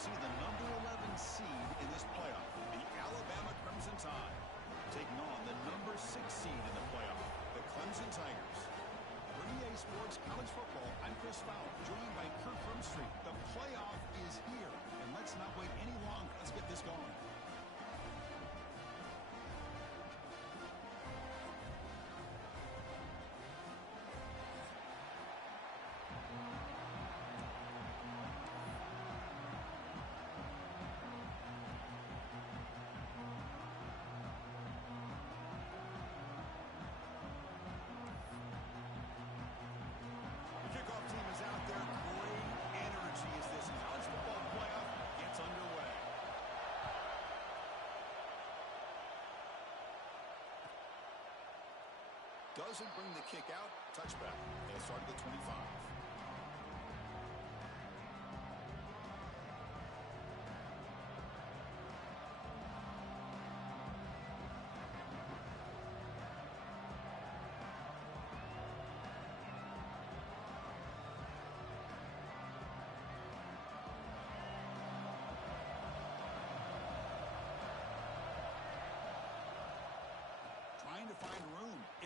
see the number 11 seed in this playoff, the Alabama Crimson Tide, taking on the number 6 seed in the playoff, the Clemson Tigers. For EA Sports College Football, I'm Chris Fowler, joined by Kirk Brumstreet. The playoff is here, and let's not wait any longer. Let's get this going. Doesn't bring the kick out. Touchback. They'll start at the 25.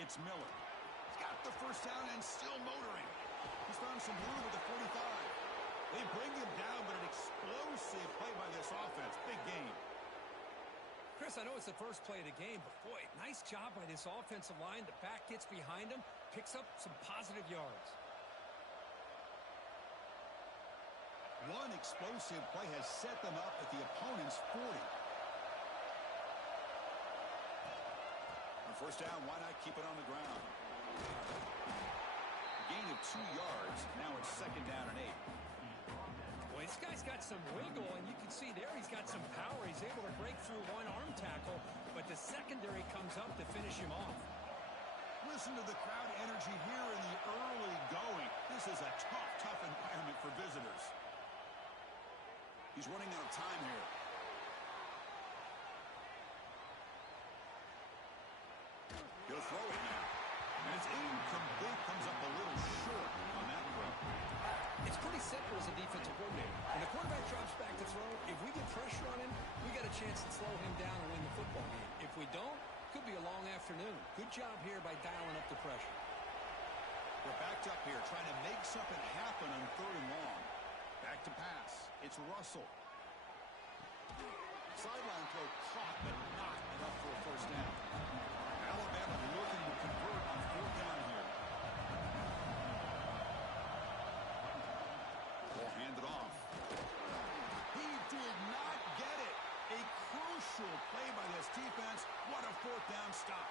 It's Miller. He's got the first down and still motoring. He's found some room at the 45. They bring him down, but an explosive play by this offense. Big game. Chris, I know it's the first play of the game, but boy, nice job by this offensive line. The back gets behind him, picks up some positive yards. One explosive play has set them up at the opponent's 40. First down, why not keep it on the ground? Gain of 2 yards. Now it's second down and 8. Boy, this guy's got some wiggle, and you can see there he's got some power. He's able to break through one arm tackle, but the secondary comes up to finish him off. Listen to the crowd energy here in the early going. This is a tough environment for visitors. He's running out of time here. He'll throw it now. And it's incomplete. Comes up a little short on that throw. It's pretty simple as a defensive coordinator. When the quarterback drops back to throw, if we get pressure on him, we got a chance to slow him down and win the football game. If we don't, could be a long afternoon. Good job here by dialing up the pressure. We're backed up here trying to make something happen on third and long. Back to pass. It's Russell. Sideline throw caught, but not enough for a first down. Alabama looking to convert on fourth down here. Ball handed off. He did not get it. A crucial play by this defense. What a fourth down stop.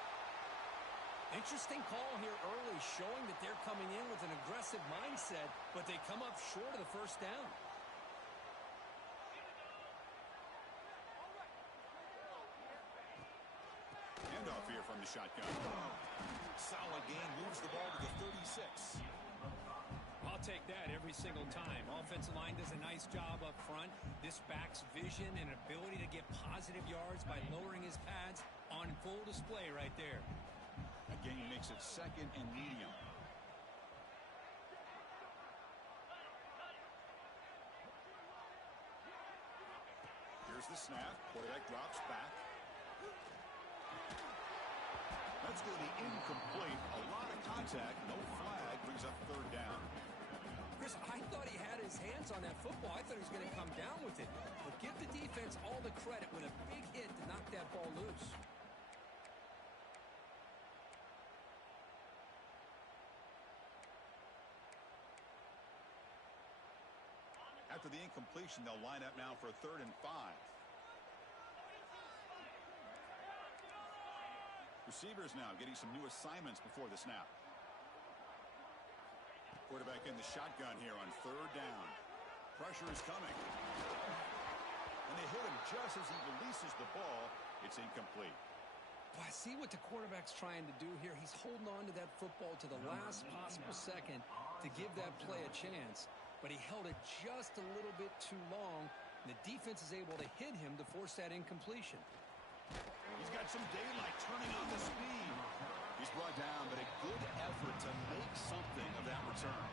Interesting call here early, showing that they're coming in with an aggressive mindset, but they come up short of the first down. Handoff here from the shotgun. Solid gain, moves the ball to the 36. I'll take that every single time. Offensive line does a nice job up front. This back's vision and ability to get positive yards by lowering his pads on full display right there. A gain makes it second and medium. Here's the snap. Quarterback drops back. That's going to be incomplete. A lot of contact. No flag. Brings up third down. Chris, I thought he had his hands on that football. I thought he was going to come down with it. But give the defense all the credit with a big hit to knock that ball loose. After the incompletion, they'll line up now for a 3rd and 5. Receivers now getting some new assignments before the snap. Quarterback in the shotgun here on 3rd down. Pressure is coming. And they hit him just as he releases the ball. It's incomplete. Well, I see what the quarterback's trying to do here. He's holding on to that football to the last possible second to give that play a chance. But he held it just a little bit too long. And the defense is able to hit him to force that incompletion. He's got some daylight turning on the speed. He's brought down, but a good effort to make something of that return.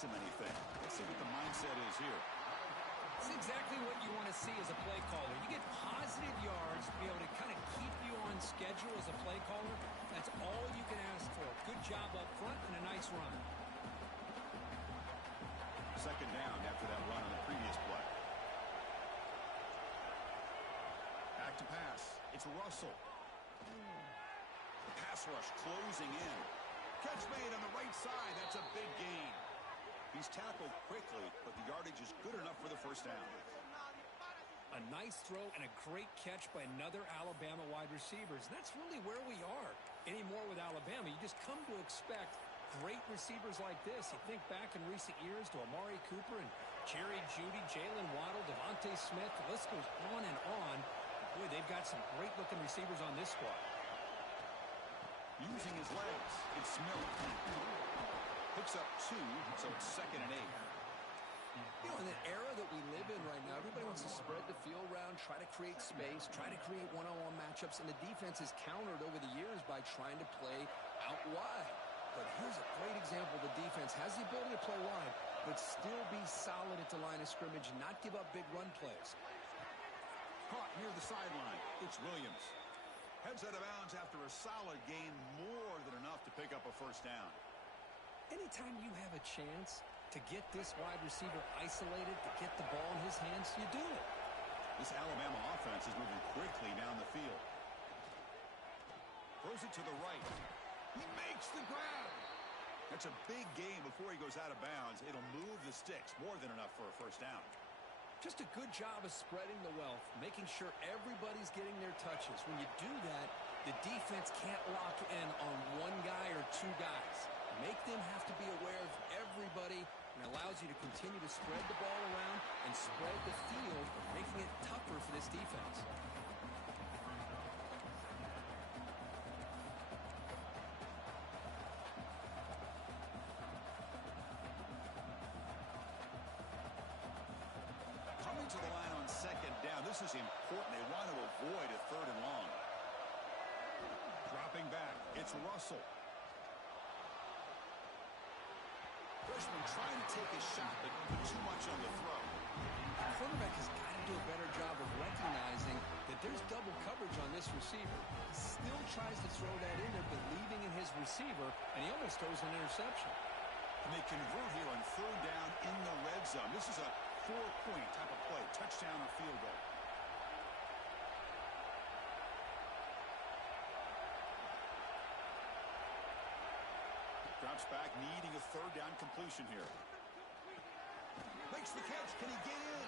cost him anything. Let's see what the mindset is here. It's exactly what you want to see as a play caller. You get positive yards to be able to kind of keep you on schedule as a play caller. That's all you can ask for. Good job up front and a nice run. Second down after that run on the previous play. Back to pass. It's Russell. The pass rush closing in. Catch made on the right side. That's a big gain. He's tackled quickly, but the yardage is good enough for the first down. A nice throw and a great catch by another Alabama wide receivers. And that's really where we are anymore with Alabama. You just come to expect great receivers like this. You think back in recent years to Amari Cooper and Jerry Jeudy, Jalen Waddle, Devontae Smith. The list goes on and on. Boy, they've got some great-looking receivers on this squad. Using his legs, it's Miller. Picks up 2, so it's 2nd and 8. You know, in the era that we live in right now, everybody wants to spread the field around, try to create space, try to create one-on-one matchups, and the defense is countered over the years by trying to play out wide. But here's a great example. The defense has the ability to play wide, but still be solid at the line of scrimmage and not give up big run plays. Caught near the sideline. It's Williams. Heads out of bounds after a solid gain, more than enough to pick up a first down. Anytime you have a chance to get this wide receiver isolated, to get the ball in his hands, you do it. This Alabama offense is moving quickly down the field. Throws it to the right. He makes the grab. That's a big gain before he goes out of bounds. It'll move the sticks, more than enough for a first down. Just a good job of spreading the wealth, making sure everybody's getting their touches. When you do that, the defense can't lock in on one guy or two guys. Make them have to be aware of everybody, and allows you to continue to spread the ball around and spread the field, making it tougher for this defense. Coming to the line on 2nd down. This is important. They want to avoid a 3rd and long. Dropping back. It's Russell. Freshman trying to take a shot, but too much on the throw. The quarterback has got to do a better job of recognizing that there's double coverage on this receiver. He still tries to throw that in there, believing in his receiver, and he almost throws an interception. And they convert here on 3rd down in the red zone. This is a 4-point type of play, touchdown or field goal. Drops back, needing a 3rd down completion here. Makes the catch. Can he get in?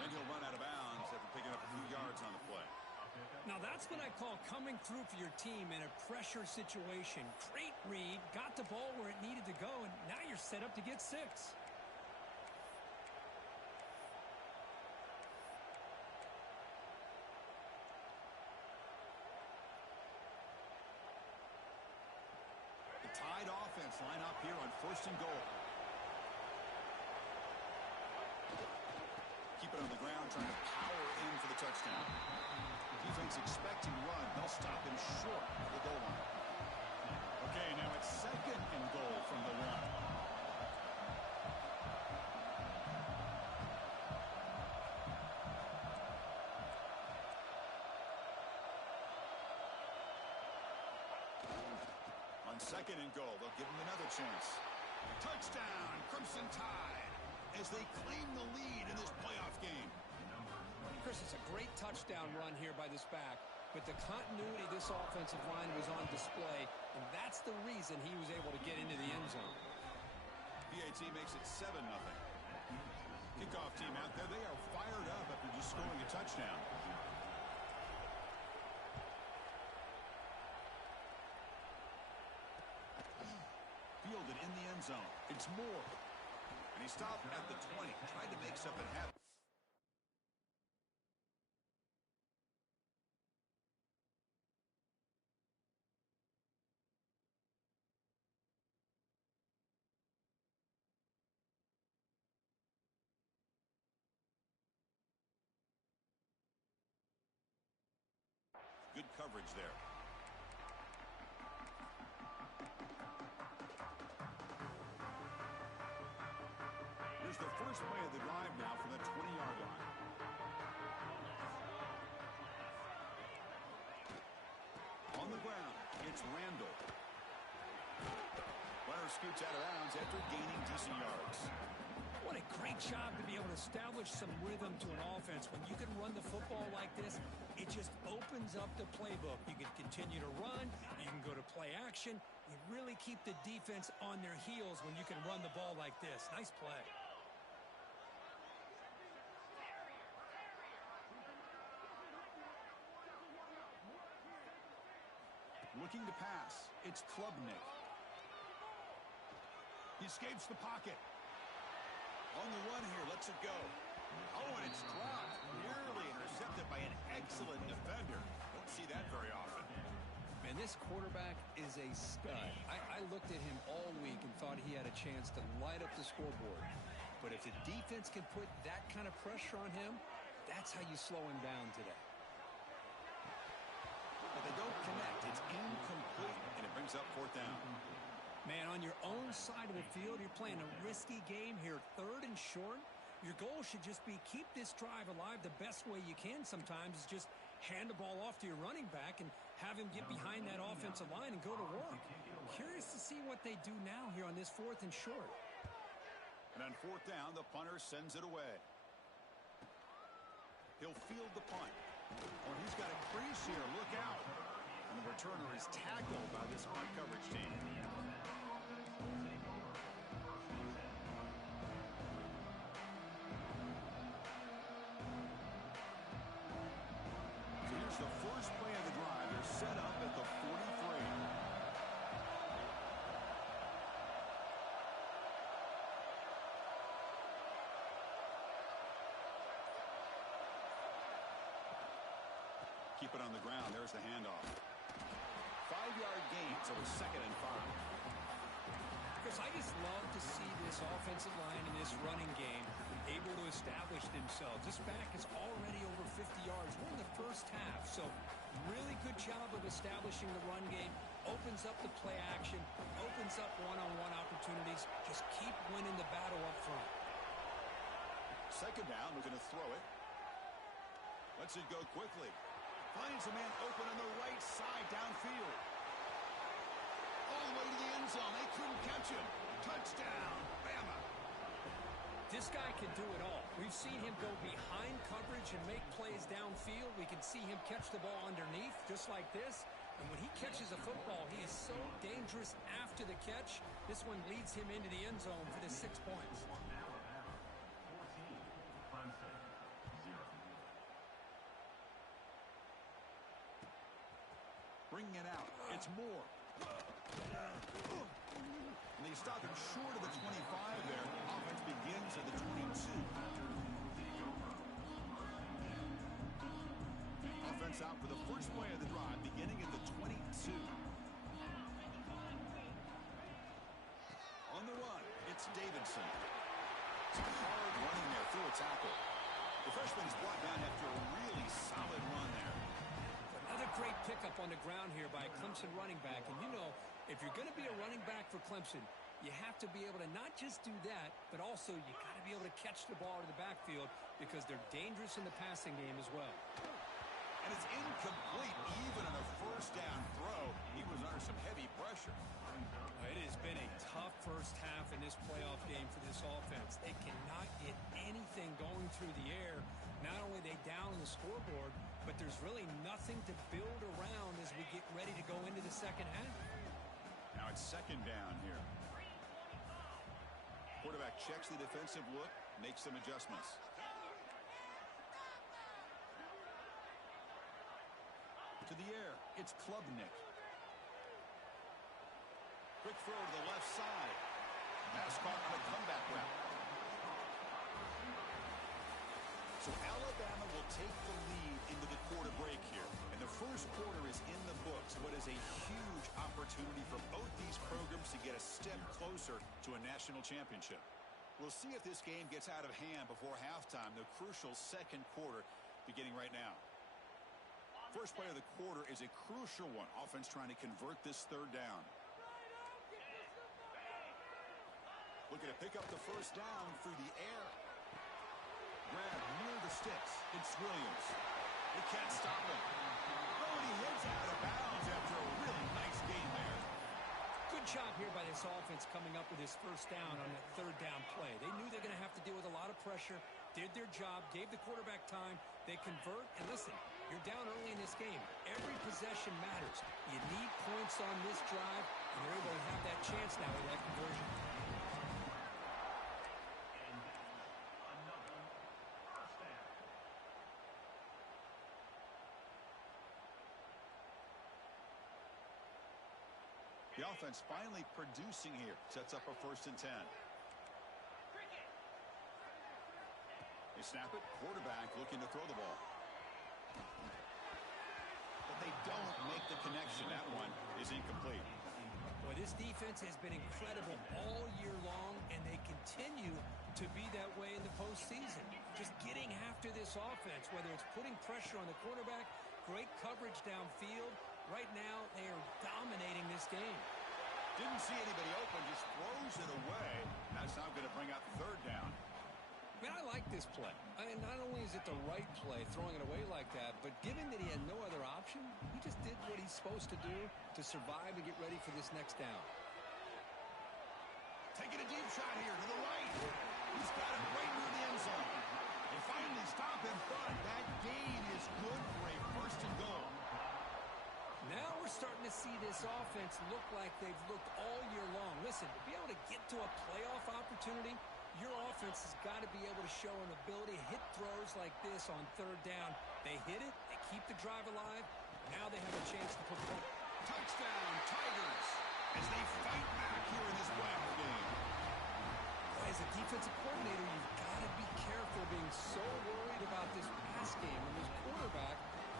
And he'll run out of bounds after picking up a few yards on the play. Now that's what I call coming through for your team in a pressure situation. Great read, got the ball where it needed to go, and now you're set up to get 6. Tide offense line up here on 1st and goal. Keep it on the ground, trying to power in for the touchdown. Defense expecting run. They'll stop him short of the goal line. Okay, now it's 2nd and goal from the 1. On 2nd and goal, they'll give him another chance. Touchdown, Crimson Tide, as they claim the lead in this playoff game. Chris, it's a great touchdown run here by this back, but the continuity of this offensive line was on display, and that's the reason he was able to get into the end zone. PAT makes it 7-0. Kickoff team out there, they are fired up after just scoring a touchdown. Fielded in the end zone. It's Moore. And he stopped at the 20. Tried to make something happen. Good coverage there. first play of the drive now from the 20-yard line. On the ground, it's Randall. Runner scoots out of bounds after gaining decent yards. What a great job to be able to establish some rhythm to an offense. When you can run the football like this, it just opens up the playbook. You can continue to run. You can go to play action. You really keep the defense on their heels when you can run the ball like this. Nice play. Looking to pass. It's Klubnik. He escapes the pocket. On the run here, lets it go. Oh, and it's dropped. Nearly intercepted by an excellent defender. Don't see that very often. Man, this quarterback is a stud. I looked at him all week and thought he had a chance to light up the scoreboard. But if the defense can put that kind of pressure on him, that's how you slow him down today. But they don't connect. It's incomplete, and it brings up fourth down. Man, on your own side of the field, you're playing a risky game here, 3rd and short. Your goal should just be keep this drive alive the best way you can sometimes is just hand the ball off to your running back and have him get behind that offensive line and go to work. Curious to see what they do now here on this 4th and short. And on 4th down, the punter sends it away. He'll field the punt. Oh, he's got a crease here. Look out. And the returner is tackled by this punt coverage team. So here's the first play of the drive. They're set up at the 43. Keep it on the ground. There's the handoff. 5-yard gain, so it's 2nd and 5. Because I just love to see this offensive line and this running game able to establish themselves. This back is already over 50 yards. We're in the first half, so really good job of establishing the run game. Opens up the play action, opens up one-on-one opportunities. Just keep winning the battle up front. 2nd down, looking to throw it. Lets it go quickly. Finds a man open on the right side downfield. All the way to the end zone. They couldn't catch him. Touchdown, Bama. This guy can do it all. We've seen him go behind coverage and make plays downfield. We can see him catch the ball underneath just like this. And when he catches a football, he is so dangerous after the catch. This one leads him into the end zone for the 6 points. Bringing it out. It's Moore. And they stop him short of the 25 there. Offense begins at the 22. Offense out for the first play of the drive, beginning at the 22. On the run, it's Davidson. It's hard running there through a tackle. The freshman's brought down after a really solid run there. Another great pickup on the ground here by a Clemson running back. And you know, if you're going to be a running back for Clemson, you have to be able to not just do that, but also you got to be able to catch the ball to the backfield because they're dangerous in the passing game as well. And it's incomplete even on a first down throw. He was under some heavy pressure. It has been a tough first half in this playoff game for this offense. They cannot get anything going through the air. Not only are they down on the scoreboard, but there's really nothing to build around as we get ready to go into the second half. Now it's 2nd down here. Quarterback checks the defensive look, makes some adjustments. To the air, it's Klubnik. Quick throw to the left side. Pass caught on a comeback route. So Alabama will take the lead into the quarter break here. And the first quarter is in the books. What is a huge opportunity for both these programs to get a step closer to a national championship. We'll see if this game gets out of hand before halftime. The crucial second quarter beginning right now. First play of the quarter is a crucial one. Offense trying to convert this 3rd down. Looking to pick up the first down through the air. Grab near the sticks. It's Williams. They can't stop him. Oh, and he hits out of bounds after a really nice game there. Good job here by this offense coming up with his first down on that third down play. They knew they're going to have to deal with a lot of pressure, did their job, gave the quarterback time. They convert, and listen, you're down early in this game. Every possession matters. You need points on this drive, and they're able to have that chance now with that conversion. The offense finally producing here. Sets up a 1st and 10. They snap it. Quarterback looking to throw the ball. But they don't make the connection. That one is incomplete. Boy, this defense has been incredible all year long, and they continue to be that way in the postseason. Just getting after this offense, whether it's putting pressure on the quarterback, great coverage downfield. Right now, they are dominating this game. Didn't see anybody open, just throws it away. That's now going to bring up 3rd down. Man, I like this play. I mean, not only is it the right play, throwing it away like that, but given that he had no other option, he just did what he's supposed to do to survive and get ready for this next down. Taking a deep shot here to the right. He's got it right near the end zone. They finally stop him, but that gain is good for a 1st and goal. Now we're starting to see this offense look like they've looked all year long. Listen, to be able to get to a playoff opportunity, your offense has got to be able to show an ability to hit throws like this on 3rd down. They hit it, they keep the drive alive. Now they have a chance to put points. Touchdown, Tigers, as they fight back here in this playoff game. As a defensive coordinator, you've got to be careful being so worried about this pass game and this quarterback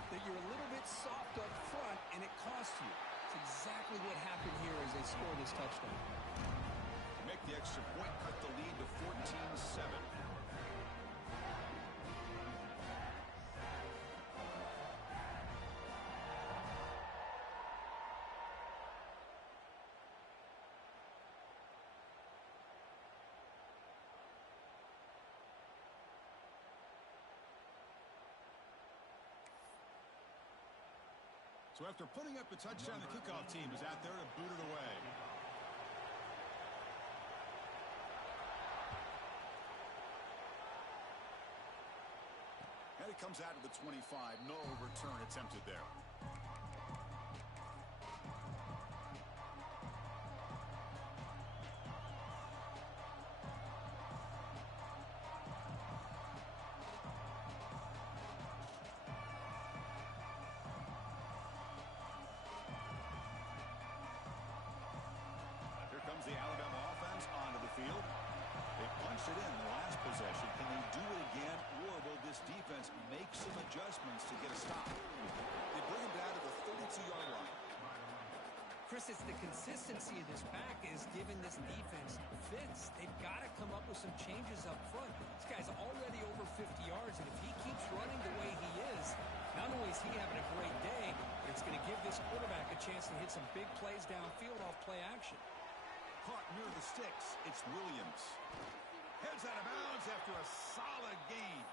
that you're a little bit soft up front, and it costs you. It's exactly what happened here as they score this touchdown. Make the extra point, cut the lead to 14-7. So after putting up a touchdown, the kickoff team is out there to boot it away. And it comes out to the 25. No return attempted there. The Alabama offense onto the field. They punched it in the last possession. Can they do it again, or will this defense make some adjustments to get a stop? They bring him down to the 32-yard line. Chris, it's the consistency of this pack is giving this defense fits. They've got to come up with some changes up front. This guy's already over 50 yards, and if he keeps running the way he is, not only is he having a great day, but it's going to give this quarterback a chance to hit some big plays downfield off play action. Caught near the sticks. It's Williams. Heads out of bounds after a solid gain.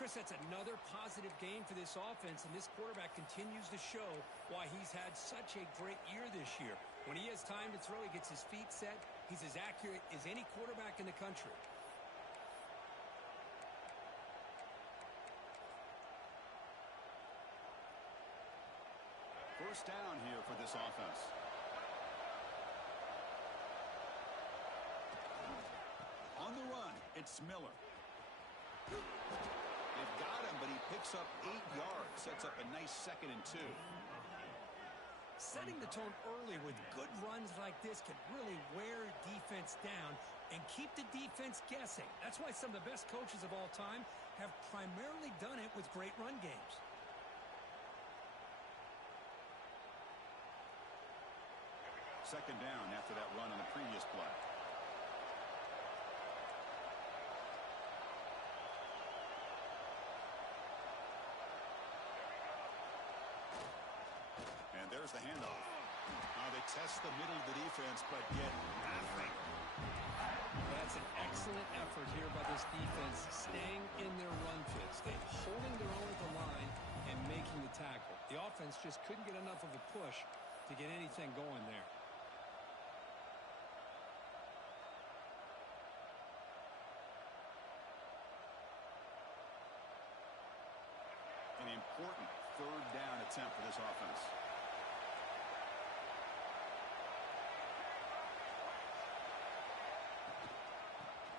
Chris, that's another positive game for this offense, and this quarterback continues to show why he's had such a great year this year. When he has time to throw, he gets his feet set. He's as accurate as any quarterback in the country. First down here for this offense. On the run, it's Miller. They've got him, but he picks up 8 yards. Sets up a nice 2nd and 2. Setting the tone early with good runs like this can really wear defense down and keep the defense guessing. That's why some of the best coaches of all time have primarily done it with great run games. Second down after that run on the previous play. And there's the handoff. Now they test the middle of the defense, but get nothing. It's an excellent effort here by this defense, staying in their run fits. They're holding their own at the line and making the tackle. The offense just couldn't get enough of a push to get anything going there. An important third down attempt for this offense.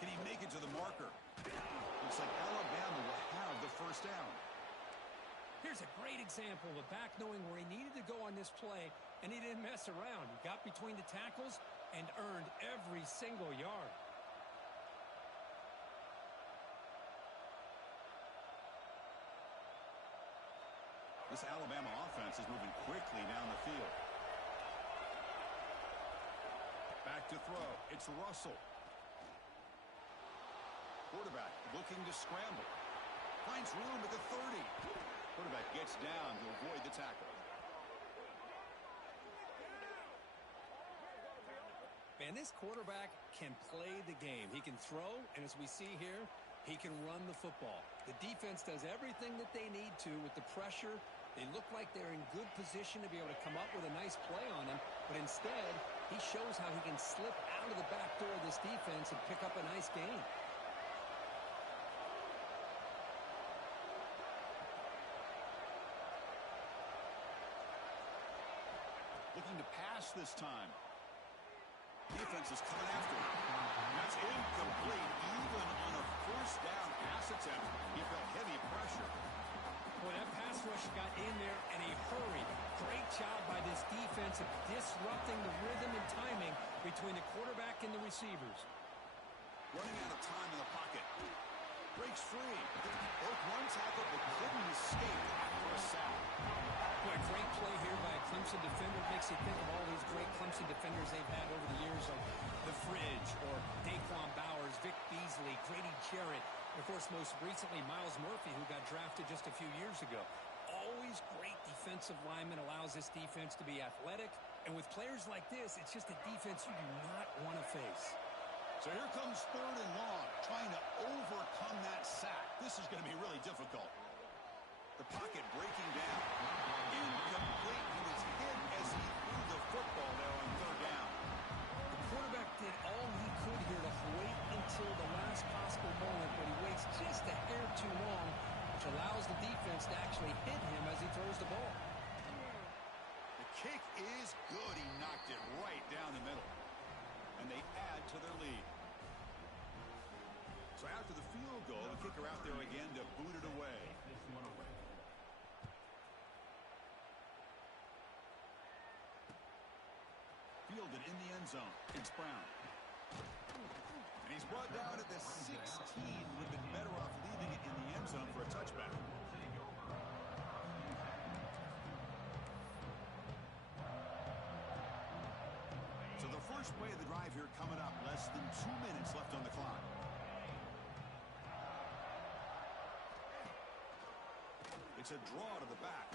Can he make it to the marker? Looks like Alabama will have the first down. Here's a great example of a back knowing where he needed to go on this play, and he didn't mess around. He got between the tackles and earned every single yard. This Alabama offense is moving quickly down the field. Back to throw. It's Russell. Quarterback looking to scramble. Finds room at the 30. Quarterback gets down to avoid the tackle. Man, this quarterback can play the game. He can throw, and as we see here, he can run the football. The defense does everything that they need to with the pressure. They look like they're in good position to be able to come up with a nice play on him, but instead, he shows how he can slip out of the back door of this defense and pick up a nice gain. Looking to pass this time. Defense is coming after him. That's incomplete. Even on a first down pass attempt, he felt heavy pressure. Boy, that pass rush got in there in a hurry. Great job by this defense of disrupting the rhythm and timing between the quarterback and the receivers. Running out of time in the pocket. Breaks free. Broke one tackle, but couldn't escape after a sack. Boy, a great play here by a Clemson defender. Makes you think of all these great Clemson defenders they've had over the years, like the Fridge or Daquan Bowers, Vic Beasley, Grady Jarrett, and of course most recently Miles Murphy, who got drafted just a few years ago. Always great defensive lineman, allows this defense to be athletic, and with players like this, it's just a defense you do not want to face. So here comes third and long, trying to overcome that sack. This is going to be really difficult. The pocket breaking down. Incomplete. He was hit as he threw the football there on third down. The quarterback did all he could here to wait until the last possible moment, but he waits just a hair too long, which allows the defense to actually hit him as he throws the ball. The kick is good. He knocked it right down the middle. And they add to their lead. So after the field goal, the kicker out there again to boot it away. Fielded in the end zone. It's Brown. And he's brought down at the 16. Would have been better off leaving it in the end zone for a touchback. So the first play of the drive here coming up. Less than 2 minutes left on the clock. It's a draw to the back.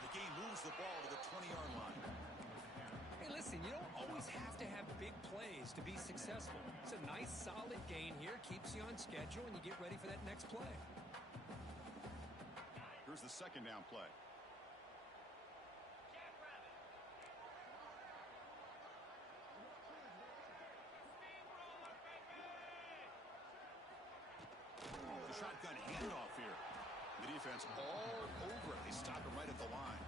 The game moves the ball to the 20-yard line. Hey, listen, you don't always have to have big plays to be successful. It's a nice, solid gain here. Keeps you on schedule, and you get ready for that next play. Here's the second down play. The shotgun handoff here. The defense all over it. They stop him right at the line.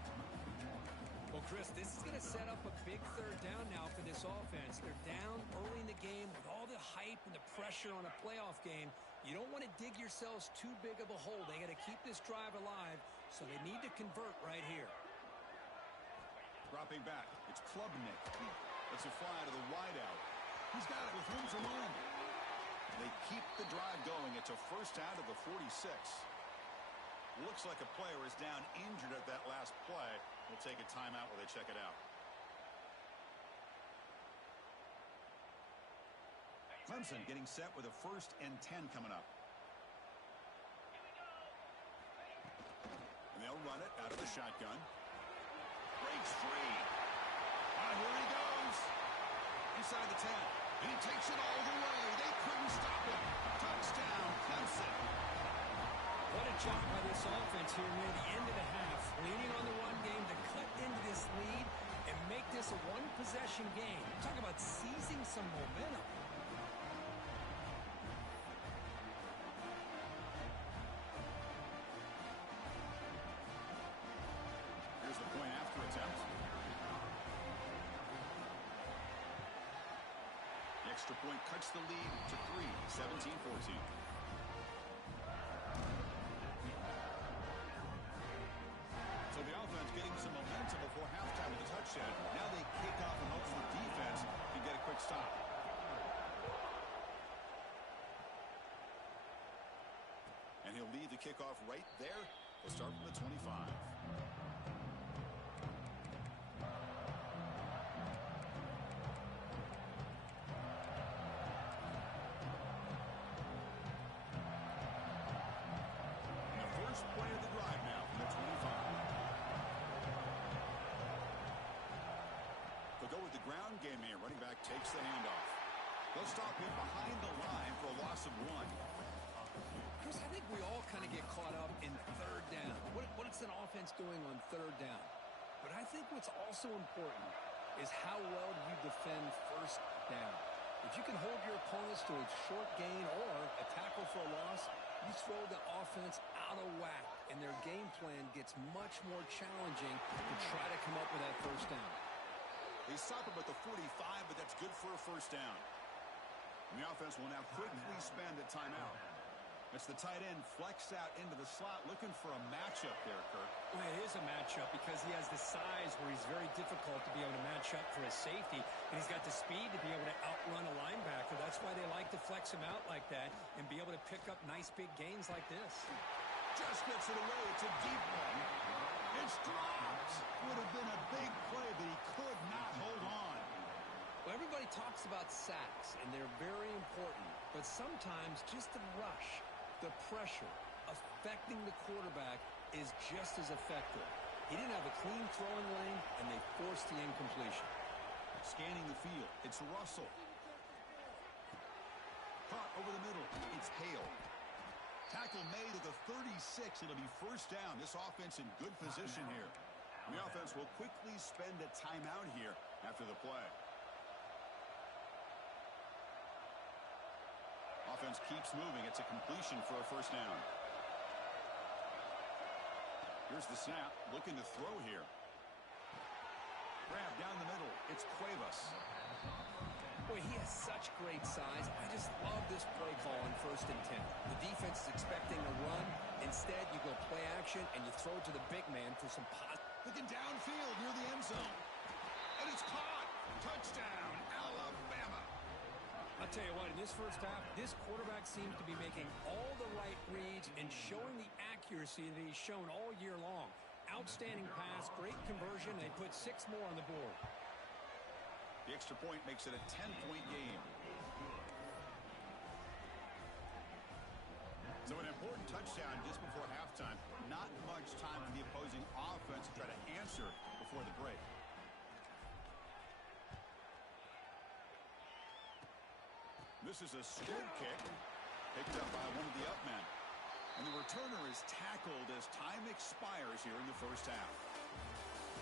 Well, Chris, this is going to set up a big third down now for this offense. They're down early in the game with all the hype and the pressure on a playoff game. You don't want to dig yourselves too big of a hole. They got to keep this drive alive, so they need to convert right here. Dropping back. It's Klubnik. It's a fly to the wideout. He's got it with room to run. They keep the drive going. It's a first down to the 46. Looks like a player is down injured at that last play. We'll take a timeout while they check it out. Clemson getting set with a 1st and 10 coming up. And they'll run it out of the shotgun. Breaks free. Here he goes. Inside the 10. And he takes it all the way. They couldn't stop him. Touchdown, Clemson. What a job by this offense here near the end of the half, leaning on the run game to cut into this lead and make this a one-possession game. Talk about seizing some momentum. Here's the point after attempt. The extra point cuts the lead to 3, 17-14. So the offense getting some momentum before halftime with a touchdown. Now they kick off and hope the defense can get a quick stop. And he'll lead the kickoff right there. They'll start from the 25. Play of the drive now from the 25. They'll go with the ground game here. Running back takes the handoff. They'll stop him behind the line for a loss of 1. Chris, I think we all kind of get caught up in third down. What's an offense doing on third down? But I think what's also important is how well do you defend first down. If you can hold your opponents to a short gain or a tackle for a loss, you throw the offense out of whack, and their game plan gets much more challenging to try to come up with that first down. They stop him at the 45, but that's good for a first down. And the offense will now quickly spend a timeout. It's the tight end flexed out into the slot, looking for a matchup there, Kirk. Well, it is a matchup because he has the size where he's very difficult to be able to match up for his safety, and he's got the speed to be able to outrun a linebacker. That's why they like to flex him out like that and be able to pick up nice big gains like this. Just gets it away. It's a deep one. It's dropped. Would have been a big play, but he could not hold on. Well, everybody talks about sacks, and they're very important, but sometimes just the rush, the pressure, affecting the quarterback is just as effective. He didn't have a clean throwing lane, and they forced the incompletion. Scanning the field, it's Russell. Caught over the middle, it's Hale. Tackle made at the 36. It'll be first down. This offense in good position here. And the offense will quickly spend a timeout here after the play. Offense keeps moving. It's a completion for a first down. Here's the snap. Looking to throw here. Grab down the middle. It's Cuevas. Boy, he has such great size. I just love this play call on 1st and 10. The defense is expecting a run. Instead, you go play action, and you throw to the big man for some positive. Looking downfield near the end zone. And it's caught. Touchdown, Alabama. I'll tell you what, in this first half, this quarterback seems to be making all the right reads and showing the accuracy that he's shown all year long. Outstanding pass, great conversion. They put 6 more on the board. The extra point makes it a 10-point game. So an important touchdown just before halftime. Not much time for the opposing offense to try to answer before the break. This is a squib kick picked up by one of the up men. And the returner is tackled as time expires here in the first half.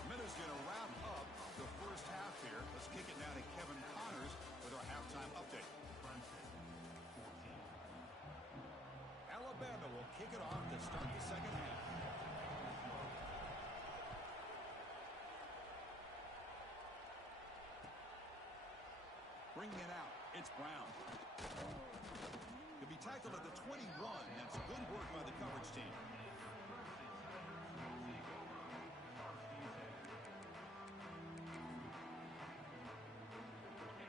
Minutes going to wrap up the first half here. Let's kick it now to Kevin Connors with our halftime update. Alabama will kick it off to start the second half. Bringing it out, it's Brown. He'll be tackled at the 21. That's good work by the coverage team.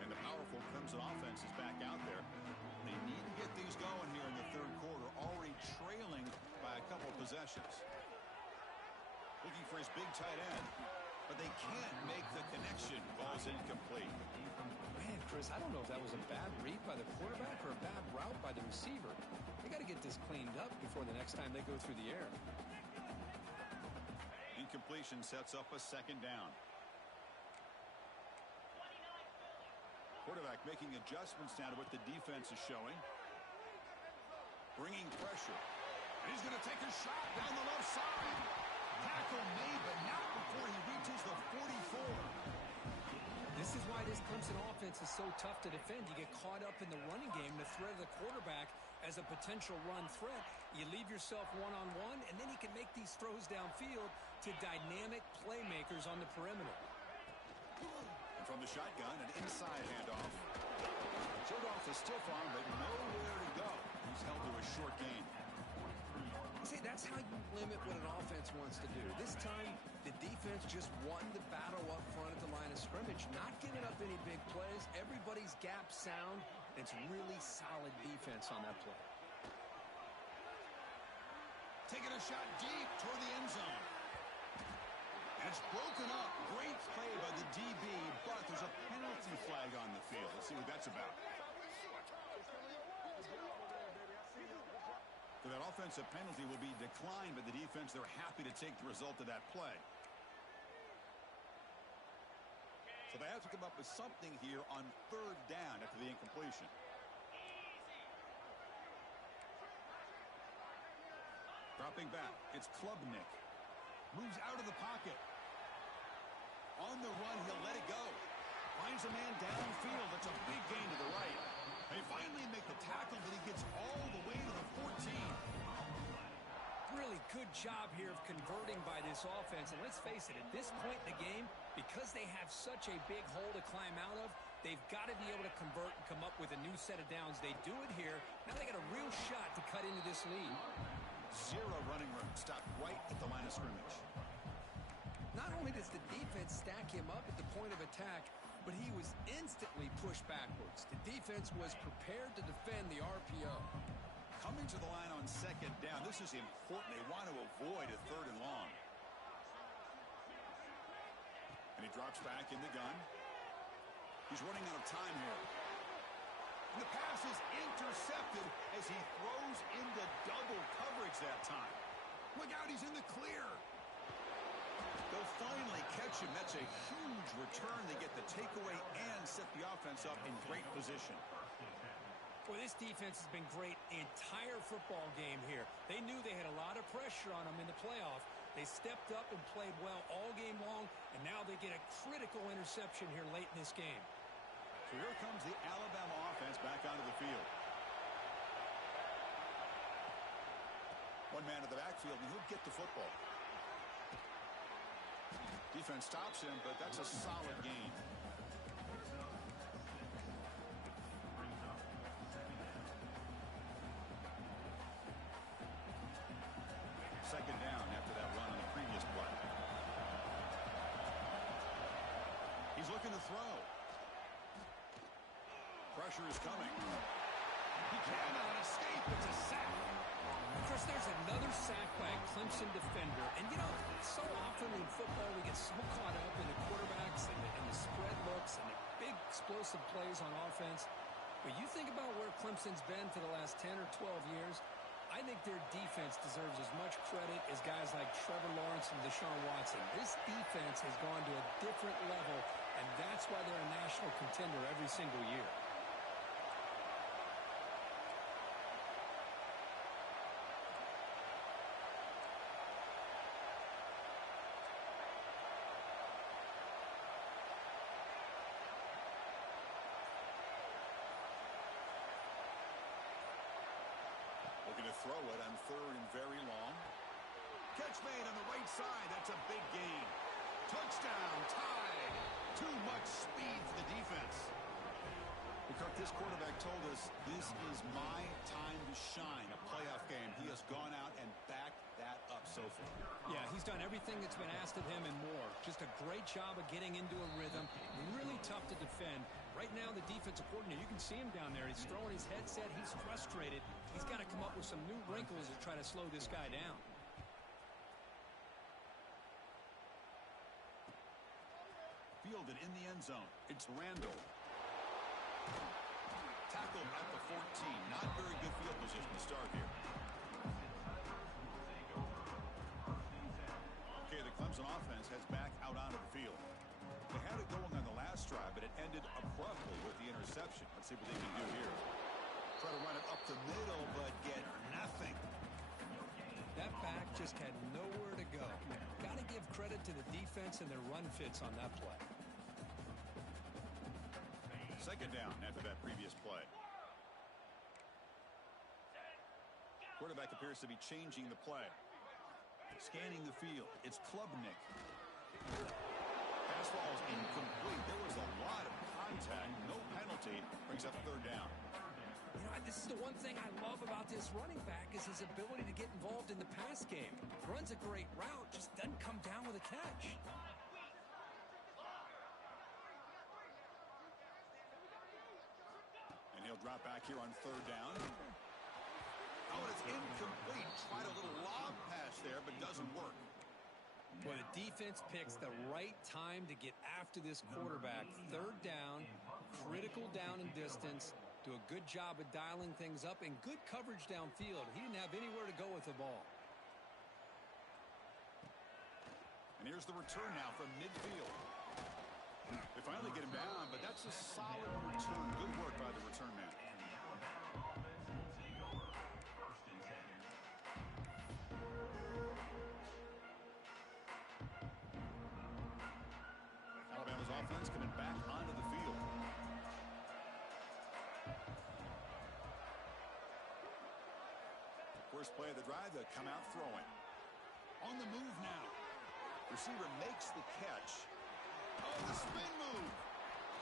And the powerful Clemson offense is back out there. They need to get these going here in the third quarter, already trailing by a couple possessions. Looking for his big tight end, but they can't make the connection. Ball's incomplete. Man, Chris, I don't know if that was a bad read by the quarterback or a bad route by the receiver. They got to get this cleaned up before the next time they go through the air. Incompletion sets up a second down. Quarterback making adjustments now to what the defense is showing. Bringing pressure. And he's going to take a shot down the left side. Tackle made, but not before he reaches the 44. This is why this Clemson offense is so tough to defend. You get caught up in the running game, the threat of the quarterback as a potential run threat. You leave yourself one-on-one, and then you can make these throws downfield to dynamic playmakers on the perimeter. And from the shotgun, an inside handoff. Third off the stiff arm, but nowhere to go. He's held to a short gain. See, that's how you limit what an offense wants to do. This time, the defense just won the battle up front at the line of scrimmage, not giving up any big plays. Everybody's gap sound. It's really solid defense on that play. Taking a shot deep toward the end zone. And it's broken up. Great play by the DB, but there's a penalty flag on the field. Let's see what that's about. So that offensive penalty will be declined by the defense. They're happy to take the result of that play. So they have to come up with something here on third down after the incompletion. Dropping back, it's Klubnik. Moves out of the pocket. On the run, he'll let it go. Finds a man downfield. That's a big gain to the right. They finally make the tackle, but he gets all the way to the 14. Really good job here of converting by this offense. And let's face it, at this point in the game, because they have such a big hole to climb out of, they've got to be able to convert and come up with a new set of downs. They do it here. Now they got a real shot to cut into this lead. Zero running room. Stopped right at the line of scrimmage. Not only does the defense stack him up at the point of attack, but he was instantly pushed backwards. The defense was prepared to defend the RPO. Coming to the line on second down. This is important. They want to avoid a third and long. And he drops back in the gun. He's running out of time here. And the pass is intercepted as he throws into double coverage that time. Look out, he's in the clear. They'll finally catch him. That's a huge return. They get the takeaway and set the offense up in great position. Well, this defense has been great the entire football game here. They knew they had a lot of pressure on them in the playoff. They stepped up and played well all game long, and now they get a critical interception here late in this game. So here comes the Alabama offense back onto the field. One man in the backfield, and he'll get the football. Defense stops him, but that's a solid gain. Second down after that run on the previous play. He's looking to throw. Pressure is coming. He cannot escape. It's a sack. Chris, there's another sack by a Clemson defender. And, you know, so often in football we get so caught up in the quarterbacks and the spread looks and the big explosive plays on offense. But you think about where Clemson's been for the last 10 or 12 years, I think their defense deserves as much credit as guys like Trevor Lawrence and Deshaun Watson. This defense has gone to a different level, and that's why they're a national contender every single year. Looking to throw it on third and very long. Catch made on the right side. That's a big gain. Touchdown, tied. Too much speed for the defense. McCark, this quarterback told us this is my time to shine, a playoff game. He has gone out and backed that up so far. Yeah, he's done everything that's been asked of him and more. Just a great job of getting into a rhythm. Really tough to defend. Right now, the defensive coordinator, you can see him down there. He's throwing his headset. He's frustrated. He's got to come up with some new wrinkles to try to slow this guy down. Fielded in the end zone. It's Randall. Tackled at the 14. Not very good field position to start here. Okay, the Clemson offense heads back out onto the field. They have had it going on the last drive, but it ended abruptly with the interception. Let's see what they can do here. Try to run it up the middle, but get nothing. That back just had nowhere to go. Got to give credit to the defense and their run fits on that play. Second down after that previous play. Quarterback appears to be changing the play. Scanning the field. It's Klubnik. Pass ball is incomplete. There was a lot of contact. No penalty. Brings up third down. You know, this is the one thing I love about this running back is his ability to get involved in the pass game. Runs a great route, just doesn't come down with a catch. And he'll drop back here on third down. Oh, and it's incomplete. Tried a little lob pass there, but doesn't work. Well, the defense picks the right time to get after this quarterback. Third down, critical down and distance. Do a good job of dialing things up and good coverage downfield. He didn't have anywhere to go with the ball. And here's the return now from midfield. They finally get him down, but that's a solid return. Good work by the return man. Alabama's offense coming back onto the field. First play of the drive, they'll come out throwing. On the move now. Receiver makes the catch. Oh, the spin move.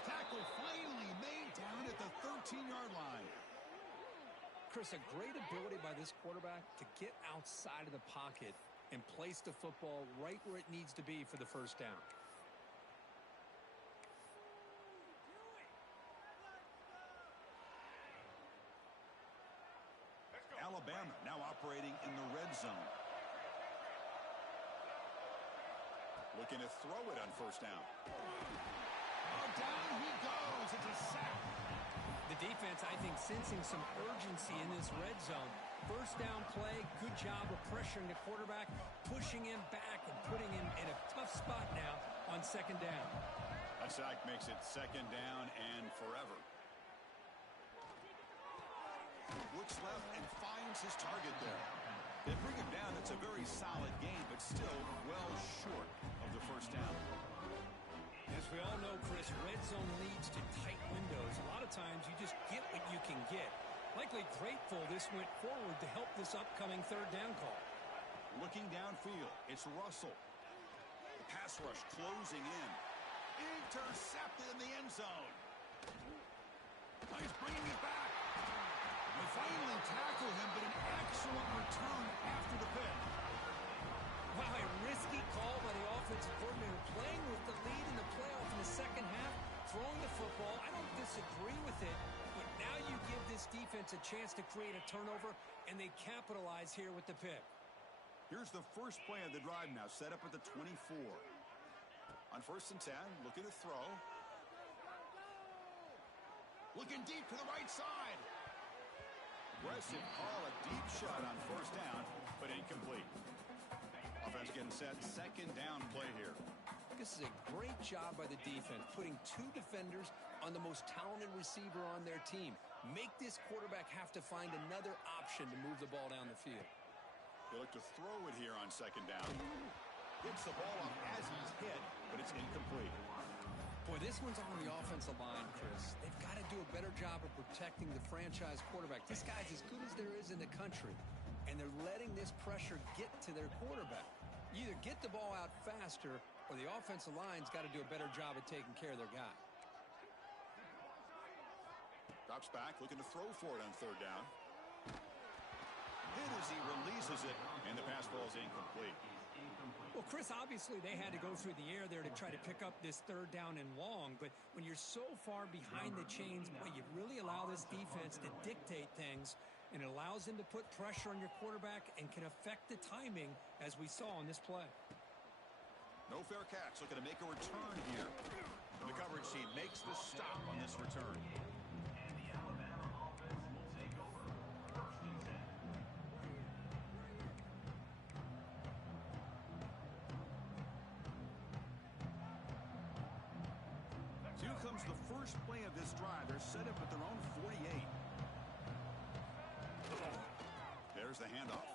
Tackle finally made down at the 13-yard line. Chris, a great ability by this quarterback to get outside of the pocket and place the football right where it needs to be for the first down. Alabama now operating in the red zone. Looking to throw it on first down. Oh, down he goes. It's a sack. The defense, I think, sensing some urgency in this red zone. First down play, good job of pressuring the quarterback, pushing him back and putting him in a tough spot now on second down. That sack makes it second down and forever. Looks left and finds his target there. They bring him down. It's a very solid game, but still well short of the first down. As we all know, Chris, red zone leads to tight windows. A lot of times you just get what you can get. Likely grateful this went forward to help this upcoming third down call. Looking downfield, it's Russell. The pass rush closing in. Intercepted in the end zone. Oh, he's bringing it back. They finally tackle him, but an excellent return after the pick. Wow, a risky call by the offensive coordinator, playing with the lead in the playoff in the second half, throwing the football. I don't disagree with it, but now you give this defense a chance to create a turnover, and they capitalize here with the pick. Here's the first play of the drive now, set up at the 24. On first and 10, looking to throw. Looking deep to the right side. Aggressive call, a deep shot on first down, but incomplete. Offense getting set, second down play here. This is a great job by the defense, putting two defenders on the most talented receiver on their team. Make this quarterback have to find another option to move the ball down the field. They look to throw it here on second down. Gets the ball up as he's hit, but it's incomplete. Boy, this one's on the offensive line, Chris. They've got to do a better job of protecting the franchise quarterback. This guy's as good as there is in the country, and they're letting this pressure get to their quarterback. You either get the ball out faster, or the offensive line's got to do a better job of taking care of their guy. Drops back, looking to throw for it on third down. Hit as he releases it, and the pass ball is incomplete. Well, Chris, obviously they had to go through the air there to try to pick up this third down and long, but when you're so far behind the chains, boy, you really allow this defense to dictate things, and it allows them to put pressure on your quarterback and can affect the timing, as we saw on this play. No fair catch, looking to make a return here. The coverage team makes the stop on this return. comes the first play of this drive. They're set up at their own 48. There's the handoff.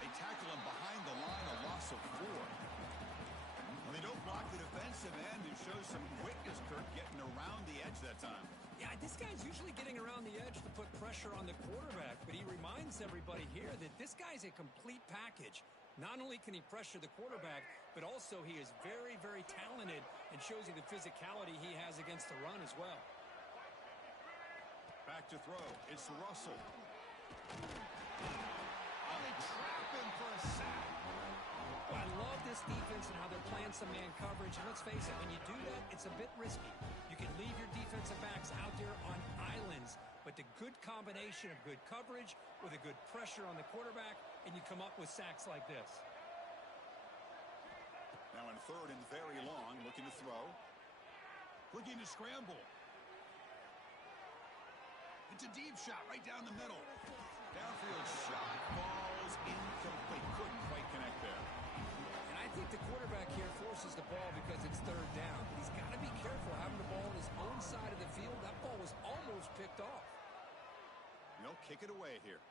They tackle him behind the line, a loss of 4. Well, they don't block the defensive end and show some quickness, Kirk, getting around the edge that time. Yeah, this guy's usually getting around the edge to put pressure on the quarterback, but he reminds everybody here that this guy's a complete package. Not only can he pressure the quarterback, but also he is very, very talented and shows you the physicality he has against the run as well. Back to throw. It's Russell. Oh, they trap him for a sack. Well, I love this defense and how they're playing some man coverage. And let's face it, when you do that, it's a bit risky. You can leave your defensive backs out there on islands, but the good combination of good coverage with a good pressure on the quarterback, and you come up with sacks like this. Now in third and very long, looking to throw. Looking to scramble. It's a deep shot right down the middle. Downfield shot falls incomplete. Couldn't quite connect there. And I think the quarterback here forces the ball because it's third down. But he's got to be careful having the ball on his own side of the field. That ball was almost picked off. They'll kick it away here.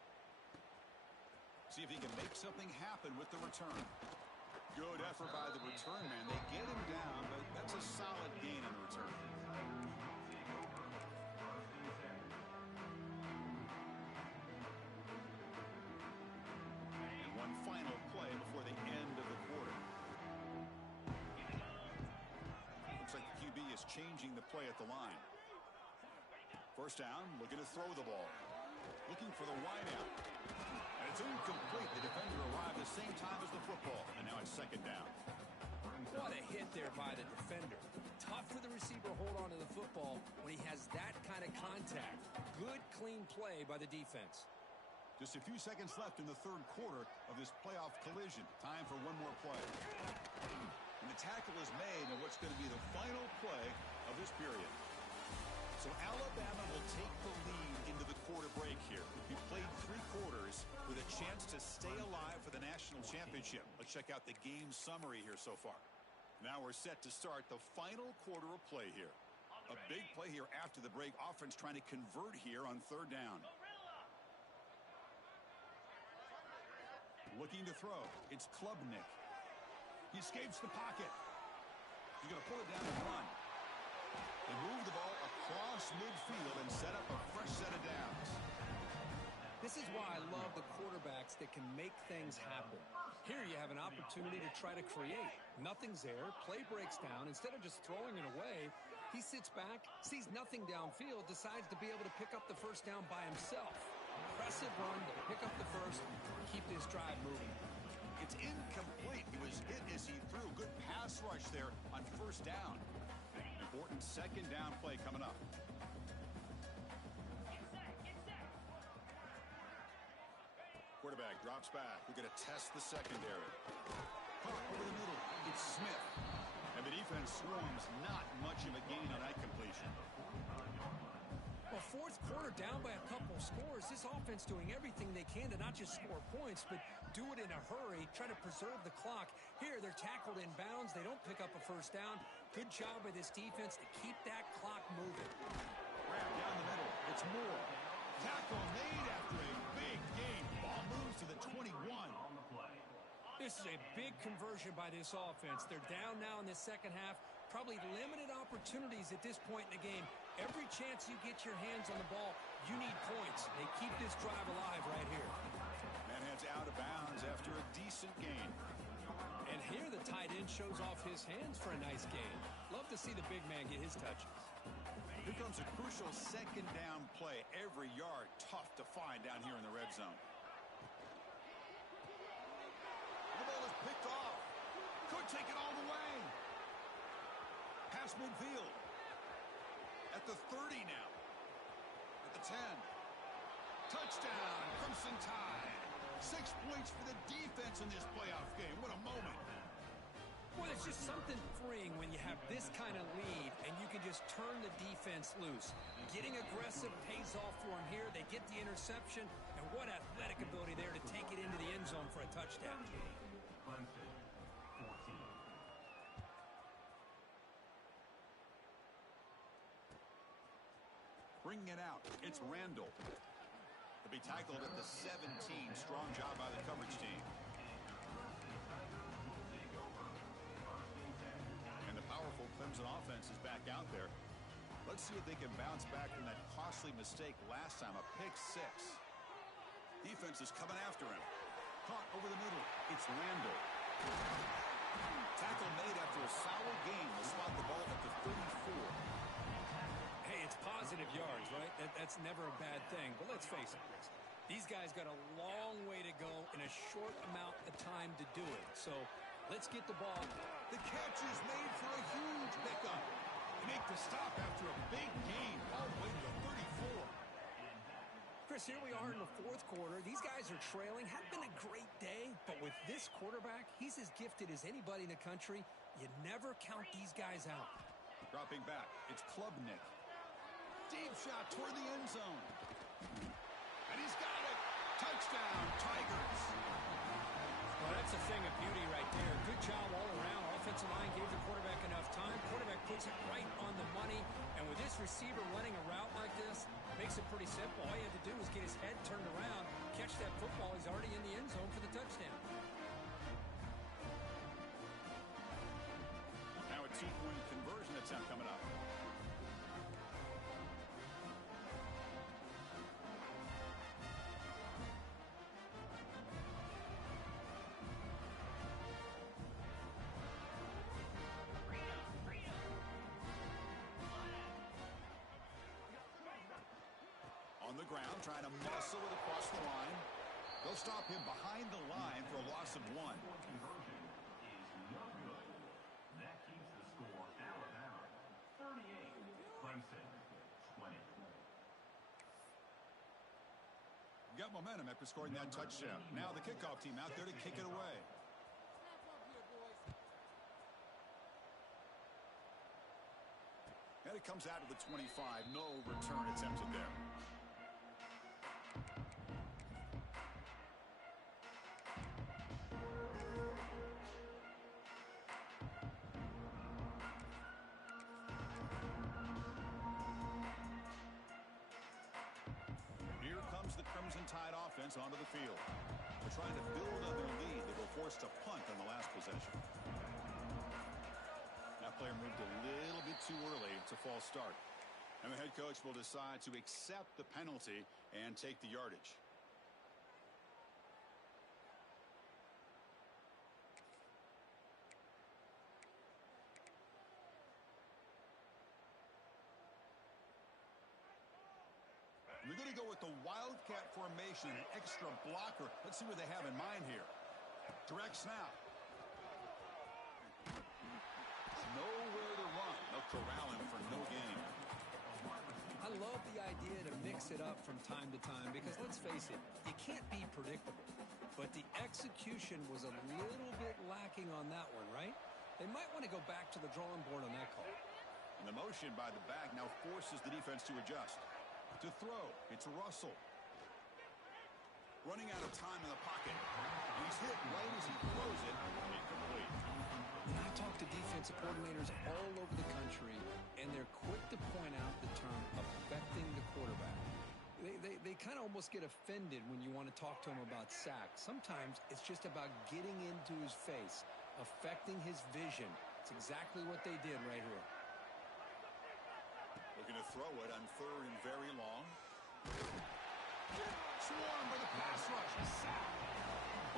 See if he can make something happen with the return. Good effort by the return man. They get him down, but that's a solid gain on the return. And one final play before the end of the quarter. Looks like the QB is changing the play at the line. First down, looking to throw the ball. Looking for the wideout. And it's incomplete. The defender arrived the same time as the football. And now it's second down. What a hit there by the defender. Tough for the receiver to hold on to the football when he has that kind of contact. Good, clean play by the defense. Just a few seconds left in the third quarter of this playoff collision. Time for one more play. And the tackle is made in what's going to be the final play of this period. So Alabama will take the lead into the quarter break here. We played 3 quarters with a chance to stay alive for the national championship. Let's check out the game summary here so far. Now we're set to start the final quarter of play here. A big play here after the break. Offense trying to convert here on third down. Looking to throw. It's Klubnik. He escapes the pocket. He's going to pull it down and run. They move the ball across midfield and set up a fresh set of downs. This is why I love the quarterbacks that can make things happen. Here you have an opportunity to try to create. Nothing's there. Play breaks down. Instead of just throwing it away, he sits back, sees nothing downfield, decides to be able to pick up the first down by himself. Impressive run to pick up the first, keep this drive moving. It's incomplete. He was hit as he threw. Good pass rush there on first down. Important second down play coming up. Quarterback drops back. We're going to test the secondary. Caught over the middle. It's Smith. And the defense swarms. Not much of a gain on that completion. Well, fourth quarter down by a couple scores. This offense doing everything they can to not just score points, but do it in a hurry, try to preserve the clock. Here, they're tackled in bounds. They don't pick up a first down. Good job by this defense to keep that clock moving. Grab down the middle. It's Moore. Tackle made after a big gain. Ball moves to the 21. This is a big conversion by this offense. They're down now in the second half. Probably limited opportunities at this point in the game. Every chance you get your hands on the ball, you need points. They keep this drive alive right here. Man heads out of bounds after a decent gain. And here the tight end shows off his hands for a nice gain. Love to see the big man get his touches. Here comes a crucial second down play. Every yard tough to find down here in the red zone. The ball is picked off. Could take it all the way. Past midfield. At the 30 now. At the 10. Touchdown, Clemson Tide. 6 points for the defense in this playoff game. What a moment. Well, it's just something freeing when you have this kind of lead and you can just turn the defense loose. Getting aggressive pays off for them here. They get the interception, and what athletic ability there to take it into the end zone for a touchdown. bringing it out. It's Randall. To be tackled at the 17. Strong job by the coverage team. And the powerful Clemson offense is back out there. Let's see if they can bounce back from that costly mistake last time, a pick 6. Defense is coming after him. Caught over the middle. It's Randall. Tackle made after a solid game. They spot the ball at the 34. Hey, it's positive yards, right? That's never a bad thing. But let's face it, Chris. These guys got a long way to go in a short amount of time to do it. So let's get the ball. The catch is made for a huge pickup. They make the stop after a big gain all the way to the 34. Chris, here we are in the fourth quarter. These guys are trailing. Had been a great day, but with this quarterback, he's as gifted as anybody in the country. You never count these guys out. Dropping back, it's Klubnik. Deep shot toward the end zone. And he's got it. Touchdown, Tigers. Well, that's a thing of beauty right there. Good job all around. Offensive line gave the quarterback enough time. Quarterback puts it right on the money. And with this receiver running a route like this, makes it pretty simple. All you have to do is get his head turned around, catch that football. He's already in the end zone for the touchdown. Now a 2-point conversion attempt coming up. On the ground, trying to muscle it across the line. They'll stop him behind the line for a loss of 1. Conversion is no good. That keeps the score Alabama 38, Clemson 20. Got momentum after scoring that touchdown. Now the kickoff team out there to kick it away. And it comes out of the 25. No return attempted there. Here comes the Crimson Tide offense onto the field. They're trying to build on their lead. They were forced to punt on the last possession. That player moved a little bit too early. It's a false start. And the head coach will decide to accept the penalty and take the yardage. And they're going to go with the Wildcat formation, an extra blocker. Let's see what they have in mind here. Direct snap. Nowhere to run. They'll corral him for no gain. I love the idea to mix it up from time to time because, let's face it, you can't be predictable. But the execution was a little bit lacking on that one, right? They might want to go back to the drawing board on that call. And the motion by the back now forces the defense to adjust. To throw, it's Russell. Running out of time in the pocket. And he's hit right as he throws it. Incomplete. And I talk to defensive coordinators all over the country, and they're quick to point out the term affecting the quarterback. They kind of almost get offended when you want to talk to them about sacks. Sometimes it's just about getting into his face, affecting his vision. It's exactly what they did right here. Looking to throw it on 3rd and very long. Swarmed by the pass rush. A sack.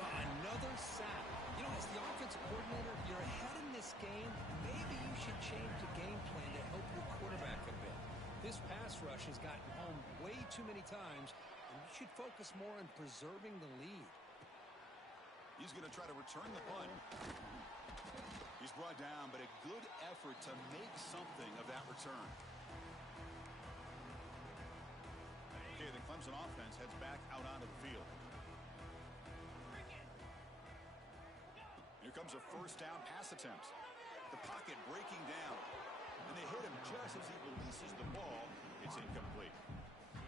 Well, another sack. You know, as the offensive coordinator, you're ahead in this game. Maybe you should change the game plan to help your quarterback a bit. This pass rush has gotten home way too many times, and you should focus more on preserving the lead. He's going to try to return the punt. He's brought down, but a good effort to make something of that return. Okay, the Clemson offense heads back out onto the field. Here comes a first down pass attempt. The pocket breaking down. And they hit him just as he releases the ball. It's incomplete.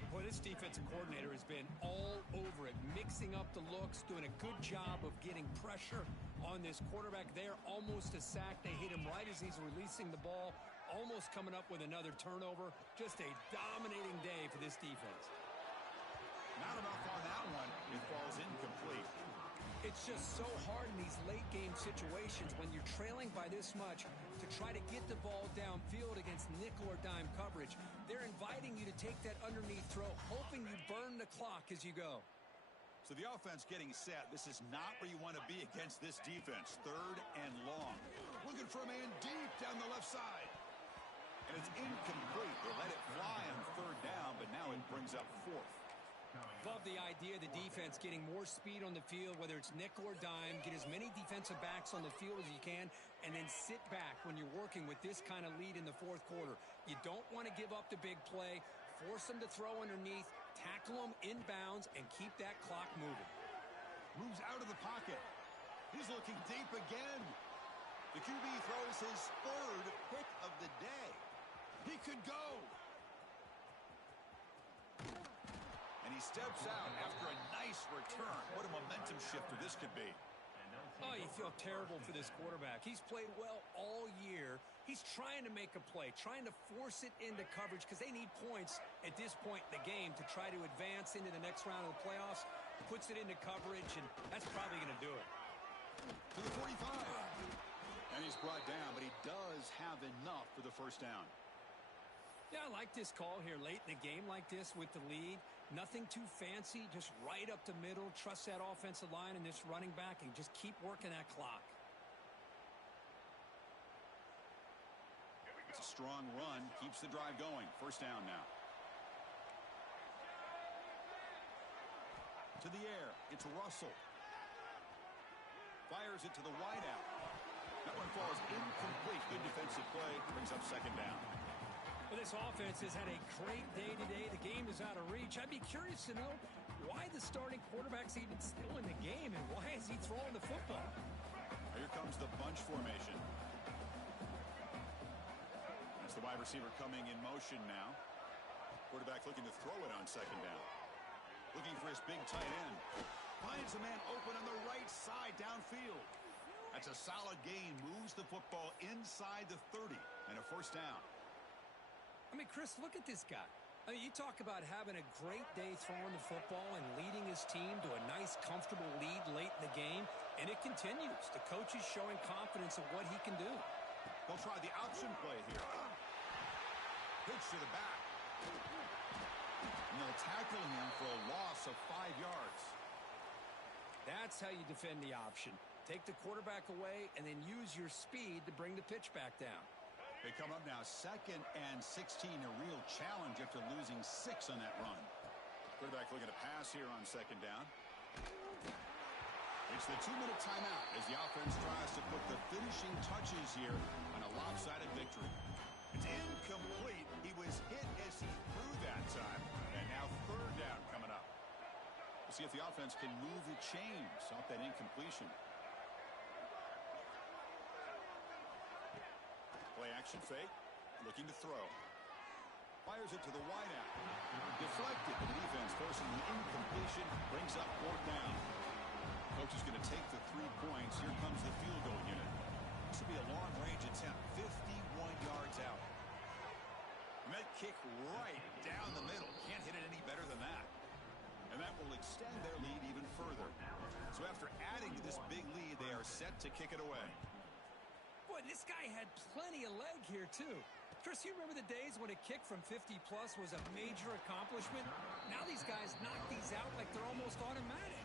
Boy, this defensive coordinator has been all over it, mixing up the looks, doing a good job of getting pressure on this quarterback there. Almost a sack. They hit him right as he's releasing the ball. almost coming up with another turnover. Just a dominating day for this defense. Not enough on that one. It falls incomplete. It's just so hard in these late-game situations when you're trailing by this much to try to get the ball downfield against nickel or dime coverage. They're inviting you to take that underneath throw, hoping you burn the clock as you go. So the offense getting set. This is not where you want to be against this defense. 3rd and long. Looking for a man deep down the left side. And it's incomplete. They let it fly on 3rd down, but now it brings up 4th. Love the idea of the defense getting more speed on the field, whether it's nickel or dime. Get as many defensive backs on the field as you can, and then sit back when you're working with this kind of lead in the 4th quarter. You don't want to give up the big play. Force them to throw underneath, tackle them inbounds, and keep that clock moving. Moves out of the pocket. He's looking deep again. The QB throws his 3rd pick of the day. He could go. And he steps out after a nice return. What a momentum shifter this could be. Oh, you feel terrible for this quarterback. He's played well all year. He's trying to make a play, trying to force it into coverage because they need points at this point in the game to try to advance into the next round of the playoffs. Puts it into coverage, and that's probably going to do it. To the 45. And he's brought down, but he does have enough for the 1st down. Yeah, I like this call here late in the game like this with the lead. Nothing too fancy, just right up the middle. Trust that offensive line and this running back and just keep working that clock. It's a strong run, keeps the drive going. 1st down now. To the air, it's Russell. Fires it to the wideout. That one falls incomplete. Good defensive play, brings up 2nd down. Well, this offense has had a great day today. The game is out of reach. I'd be curious to know why the starting quarterback's even still in the game and why is he throwing the football? Here comes the bunch formation. That's the wide receiver coming in motion now. Quarterback looking to throw it on 2nd down. Looking for his big tight end. Finds a man open on the right side downfield. That's a solid gain. Moves the football inside the 30 and a 1st down. I mean, Chris, look at this guy. I mean, you talk about having a great day throwing the football and leading his team to a nice, comfortable lead late in the game, and it continues. The coach is showing confidence of what he can do. They'll try the option play here. Pitch to the back. And they'll tackle him for a loss of 5 yards. That's how you defend the option. Take the quarterback away and then use your speed to bring the pitch back down. They come up now 2nd and 16, a real challenge after losing 6 on that run. Quarterback looking to pass here on 2nd down. It's the 2-minute timeout as the offense tries to put the finishing touches here on a lopsided victory. It's incomplete. He was hit as he threw that time, and now 3rd down coming up. We'll see if the offense can move the chains off that incompletion. Play action fake, looking to throw. Fires it to the wideout. Deflected. The defense forcing the incompletion, brings up 4th down. Coach is going to take the 3 points. Here comes the field goal unit. This will be a long-range attempt, 51 yards out. And that kick right down the middle. Can't hit it any better than that. And that will extend their lead even further. So after adding to this big lead, they are set to kick it away. Boy, this guy had plenty of leg here, too. Chris, you remember the days when a kick from 50-plus was a major accomplishment? Now these guys knock these out like they're almost automatic.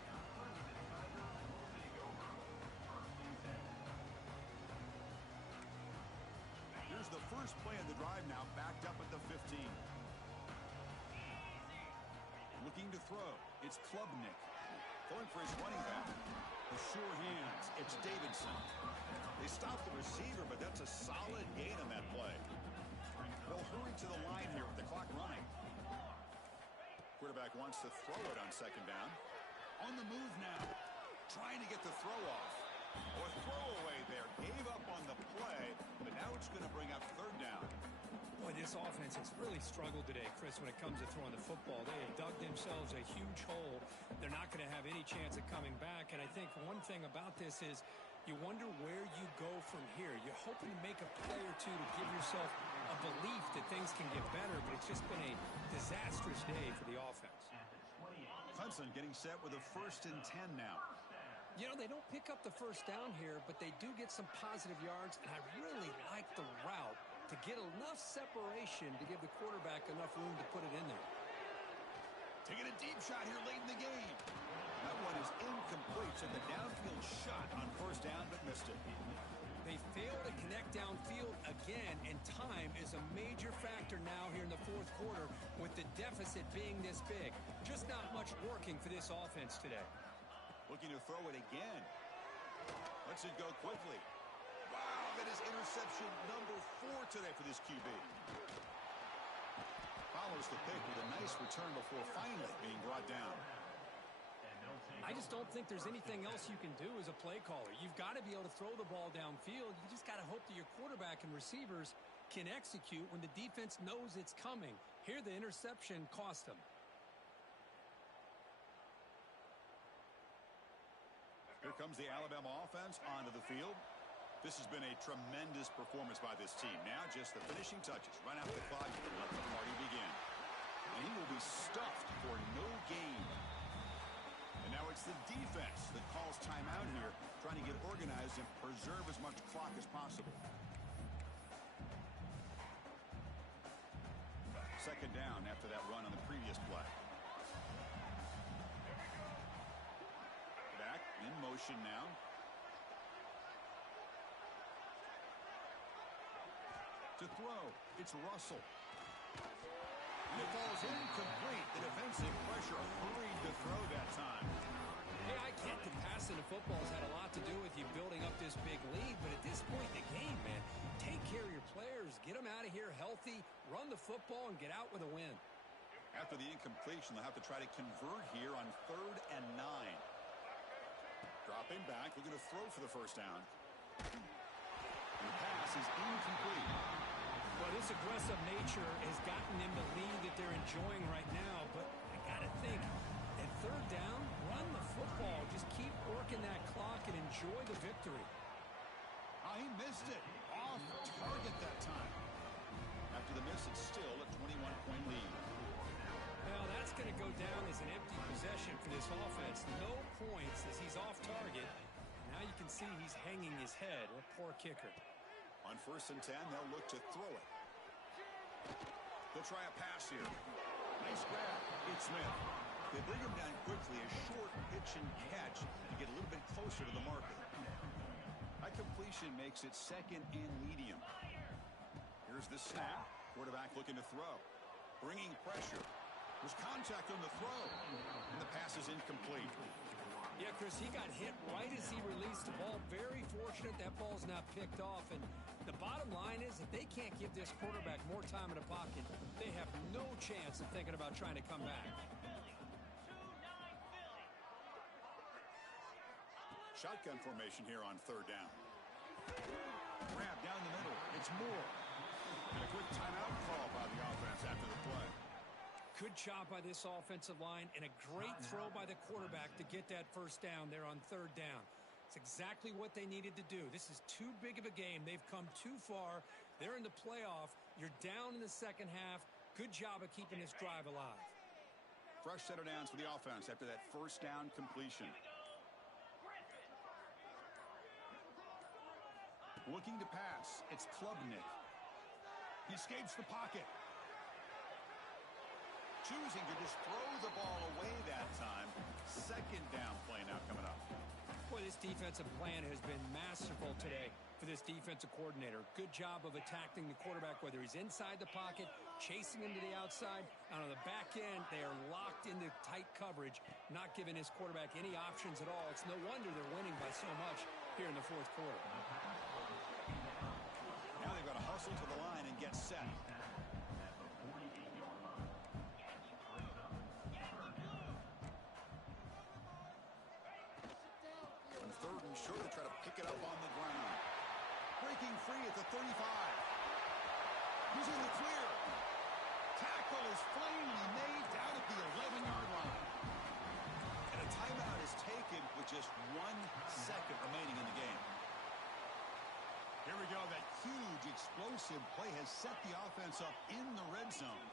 Here's the first play of the drive now, backed up at the 15. Looking to throw. It's Klubnik. Going for his running back. The sure hands. It's Davidson. They stop the receiver, but that's a solid gain on that play. They'll hurry to the line here with the clock running. Quarterback wants to throw it on 2nd down. On the move now. Trying to get the throw off. Or throwaway there. Gave up on the play, but now it's going to bring up 3rd down. Boy, this offense has really struggled today, Chris, when it comes to throwing the football. They have dug themselves a huge hole. They're not going to have any chance of coming back. And I think one thing about this is You wonder where you go from here. You're hoping to make a play or two to give yourself a belief that things can get better, but it's just been a disastrous day for the offense. Clemson getting set with a 1st and 10 now. You know, they don't pick up the first down here, but they do get some positive yards, and I really like the route to get enough separation to give the quarterback enough room to put it in there. Taking a deep shot here late in the game. That one is incomplete. Took a downfield shot on 1st down, but missed it. They fail to connect downfield again, and time is a major factor now here in the 4th quarter with the deficit being this big. Just not much working for this offense today. Looking to throw it again. Lets it go quickly. Wow, that is interception number 4 today for this QB. Follows the pick with a nice return before finally being brought down. I just don't think there's anything else you can do as a play caller. You've got to be able to throw the ball downfield. You just got to hope that your quarterback and receivers can execute when the defense knows it's coming. Here, the interception cost them. Here comes the Alabama offense onto the field. This has been a tremendous performance by this team. Now just the finishing touches. Run out the clock and let the party begin. And he will be stuffed for no gain. And now it's the defense that calls timeout here, trying to get organized and preserve as much clock as possible. 2nd down after that run on the previous play. Back in motion now. To throw, it's Russell. And it falls incomplete. The defensive pressure hurried to throw that time. Hey, I get that passing the football has had a lot to do with you building up this big lead, but at this point in the game, man, take care of your players, get them out of here healthy, run the football, and get out with a win. After the incompletion, they'll have to try to convert here on 3rd and 9. Dropping back, looking to throw for the 1st down. And the pass is incomplete. Well, this aggressive nature has gotten them the lead that they're enjoying right now, but I got to think, at 3rd down, run the football. Just keep working that clock and enjoy the victory. Oh, he missed it. Off target that time. After the miss, it's still a 21-point lead. Well, that's going to go down as an empty possession for this offense. No points as he's off target. Now you can see he's hanging his head. A poor kicker. On 1st and 10, they'll look to throw it. They'll try a pass here. Nice grab. It's Smith. They bring him down quickly. A short pitch and catch to get a little bit closer to the marker. That completion makes it 2nd and medium. Here's the snap. Quarterback looking to throw. Bringing pressure. There's contact on the throw. And the pass is incomplete. Yeah, Chris, he got hit right as he released the ball. Very fortunate that ball's not picked off. And the bottom line is if they can't give this quarterback more time in the pocket, they have no chance of thinking about trying to come back. Shotgun formation here on 3rd down. Grab down the middle. It's Moore. And a quick timeout call by the offense after the play. Good job by this offensive line and a great throw by the quarterback to get that 1st down there on 3rd down. It's exactly what they needed to do. This is too big of a game. They've come too far. They're in the playoff. You're down in the 2nd half. Good job of keeping this drive alive. Fresh set of downs for the offense after that 1st down completion. Looking to pass. It's Klubnik. He escapes the pocket. Choosing to just throw the ball away that time. 2nd down play now coming up. Boy, this defensive plan has been masterful today for this defensive coordinator. Good job of attacking the quarterback, whether he's inside the pocket, chasing him to the outside. And on the back end, they are locked into tight coverage, not giving his quarterback any options at all. It's no wonder they're winning by so much here in the 4th quarter. Now they've got to hustle to the line and get set. On 3rd and short, they try to pick it up on the ground. Breaking free at the 35. He's in the clear. Tackle is finally made down at the 11-yard line. And a timeout is taken with just 1 second remaining in the game. Here we go. That huge, explosive play has set the offense up in the red zone.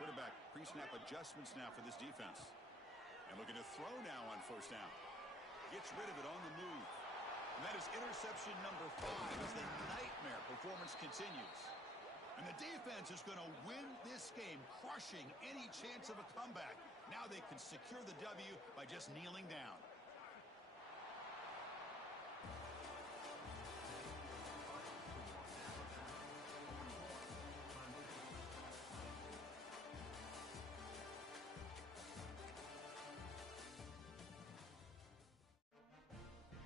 Quarterback pre-snap adjustments now for this defense. And looking to throw now on first down. Gets rid of it on the move. And that is interception number 5 as the nightmare performance continues. And the defense is going to win this game, crushing any chance of a comeback. Now they can secure the W by just kneeling down.